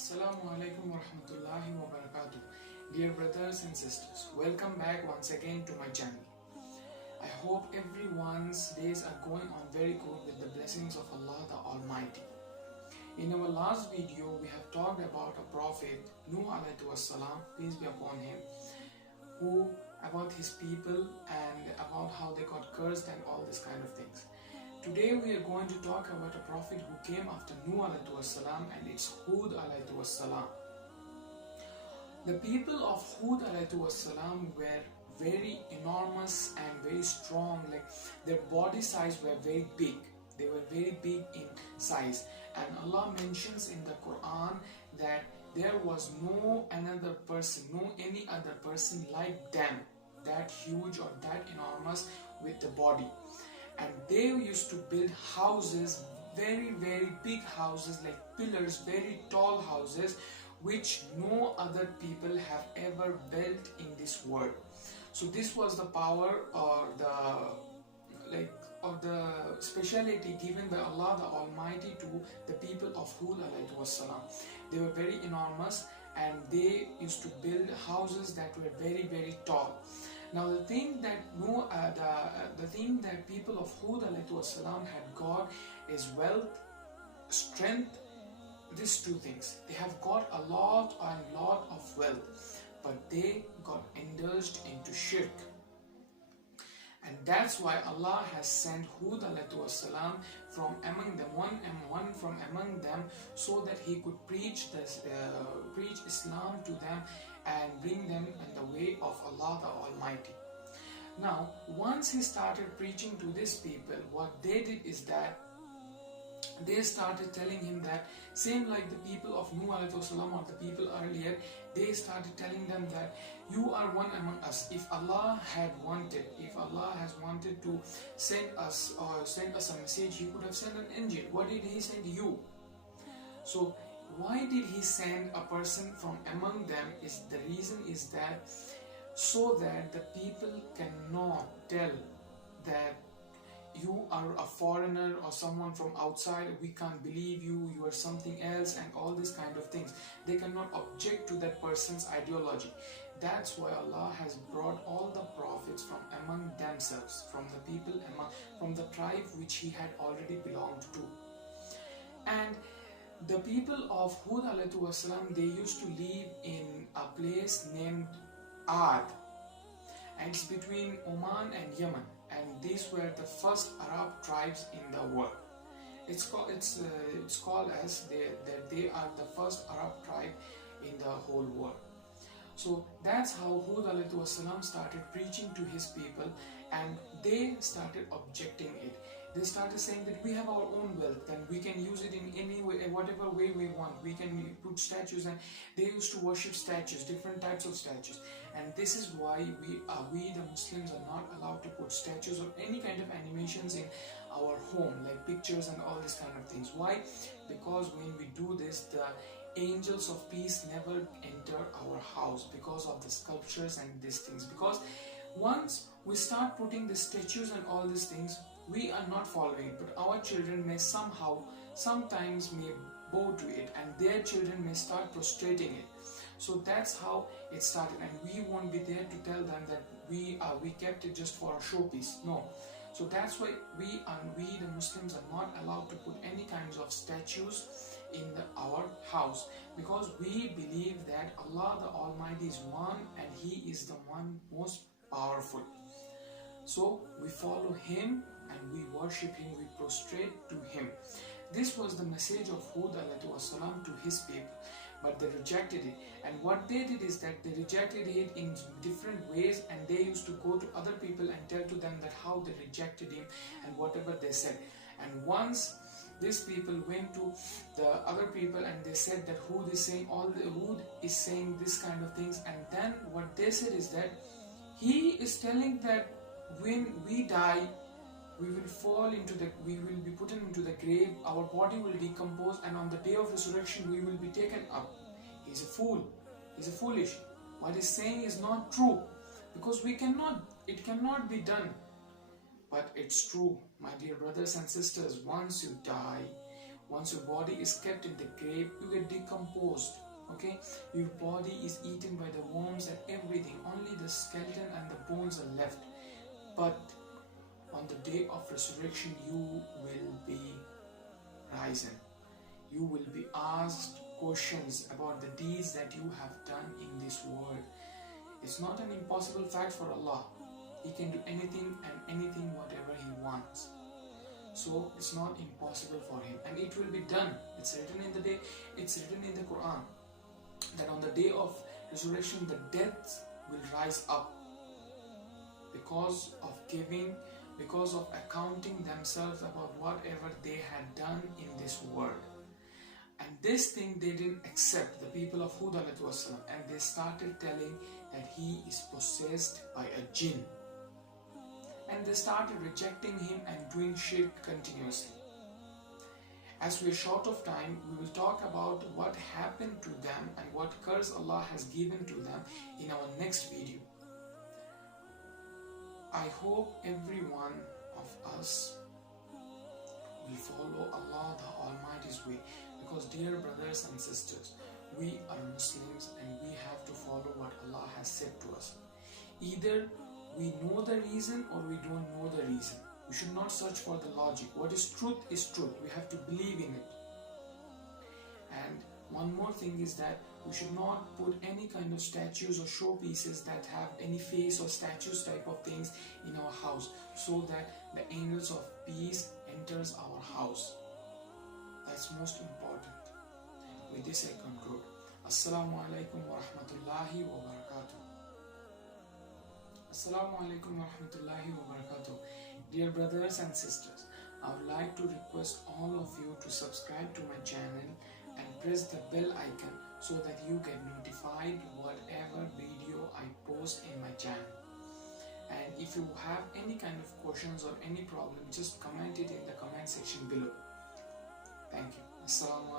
Assalamu alaikum wa rahmatullahi wa barakatuh. Dear brothers and sisters, welcome back once again to my channel. I hope everyone's days are going on very good with the blessings of Allah the Almighty. In our last video, we have talked about a prophet, Nuh alayhi wassalam, peace be upon him, about his people and about how they got cursed and all this kind of things. Today we are going to talk about a prophet who came after Nuh alayhi wassalam, and it's Hud alayhi wassalam. The people of Hud alayhi wassalam were very enormous and very strong, like their body size were very big. They were very big in size, and Allah mentions in the Quran that there was no any other person like them, that huge or that enormous with the body. And they used to build houses, very big houses, like pillars, very tall houses, which no other people have ever built in this world. So this was the power or the speciality given by Allah the Almighty to the people of Hud alayhi wassalam. They were very enormous and they used to build houses that were very tall. Now the thing that people of Hud alayhi wassalam had got is wealth, strength. These two things. They have got a lot of wealth, but they got indulged into shirk. And that's why Allah has sent Hud alayhi wassalam from among them, one from among them, so that he could preach Islam to them and bring them in the way of Allah the Almighty. Now, once he started preaching to these people, what they did is that they started telling him that, same like the people of Nuh alayhi wasalam or the people earlier, they started telling them that you are one among us. If Allah has wanted to send us a message, he could have sent an angel. What did he send you? So why did he send a person from among them? The reason is that so that the people cannot tell that you are a foreigner or someone from outside, we can't believe you, you are something else, and all these kind of things. They cannot object to that person's ideology. That's why Allah has brought all the prophets from among themselves, from the people, from the tribe which he had already belonged to. And the people of Hud alayhi wasalam, they used to live in a place named Ad, and it's between Oman and Yemen, and these were the first Arab tribes in the world. It's called as they are the first Arab tribe in the whole world. So that's how Hud alayhi wasalam started preaching to his people, and they started objecting it. They started saying that we have our own wealth and we can use it in any way, whatever way we want. We can put statues, and they used to worship statues, different types of statues. And this is why we the Muslims are not allowed to put statues or any kind of animations in our home, like pictures and all these kind of things. Why? Because when we do this, the angels of peace never enter our house because of the sculptures and these things. Because once we start putting the statues and all these things, we are not following it, but our children may sometimes may bow to it, and their children may start prostrating it. So that's how it started, and we won't be there to tell them that we kept it just for a showpiece. No. So that's why we the Muslims are not allowed to put any kinds of statues in our house, because we believe that Allah the Almighty is one and He is the one most powerful. So we follow Him and we worship Him, we prostrate to Him. This was the message of Hud alayhi wasalam to his people, but they rejected it. And what they did is that they rejected it in different ways, and they used to go to other people and tell to them that how they rejected him and whatever they said. And once these people went to the other people and they said that Hud is saying this kind of things, and then what they said is that he is telling that when we die, we will be put into the grave, our body will decompose, and on the day of resurrection we will be taken up. He's a fool. He's a foolish. What he's saying is not true, because it cannot be done. But it's true, my dear brothers and sisters. Once you die, Once your body is kept in the grave, you get decomposed. Okay, your body is eaten by the worms and everything. Only the skeleton and the bones are left. But on the day of resurrection, you will be risen. You will be asked questions about the deeds that you have done in this world. It's not an impossible fact for Allah. He can do anything and anything whatever He wants. So it's not impossible for Him, and it will be done. It's written in the Quran that on the day of resurrection the dead will rise up because of accounting themselves about whatever they had done in this world. And this thing they didn't accept, the people of Hud A.S, and they started telling that he is possessed by a jinn. And they started rejecting him and doing shirk continuously. As we are short of time, we will talk about what happened to them and what curse Allah has given to them in our next video. I hope every one of us will follow Allah the Almighty's way, because dear brothers and sisters, we are Muslims and we have to follow what Allah has said to us. Either we know the reason or we don't know the reason. We should not search for the logic. What is truth is truth. We have to believe in it. And one more thing is that we should not put any kind of statues or showpieces that have any face or statues type of things in our house, so that the angels of peace enters our house. That's most important. With this I conclude. Assalamu alaikum wa rahmatullahi wa barakatuh. Assalamu alaikum wa rahmatullahi wa barakatuh. Dear brothers and sisters, I would like to request all of you to subscribe to my channel and press the bell icon so that you get notified whatever video I post in my channel. And if you have any kind of questions or any problem, just comment it in the comment section below. Thank you. Assalamu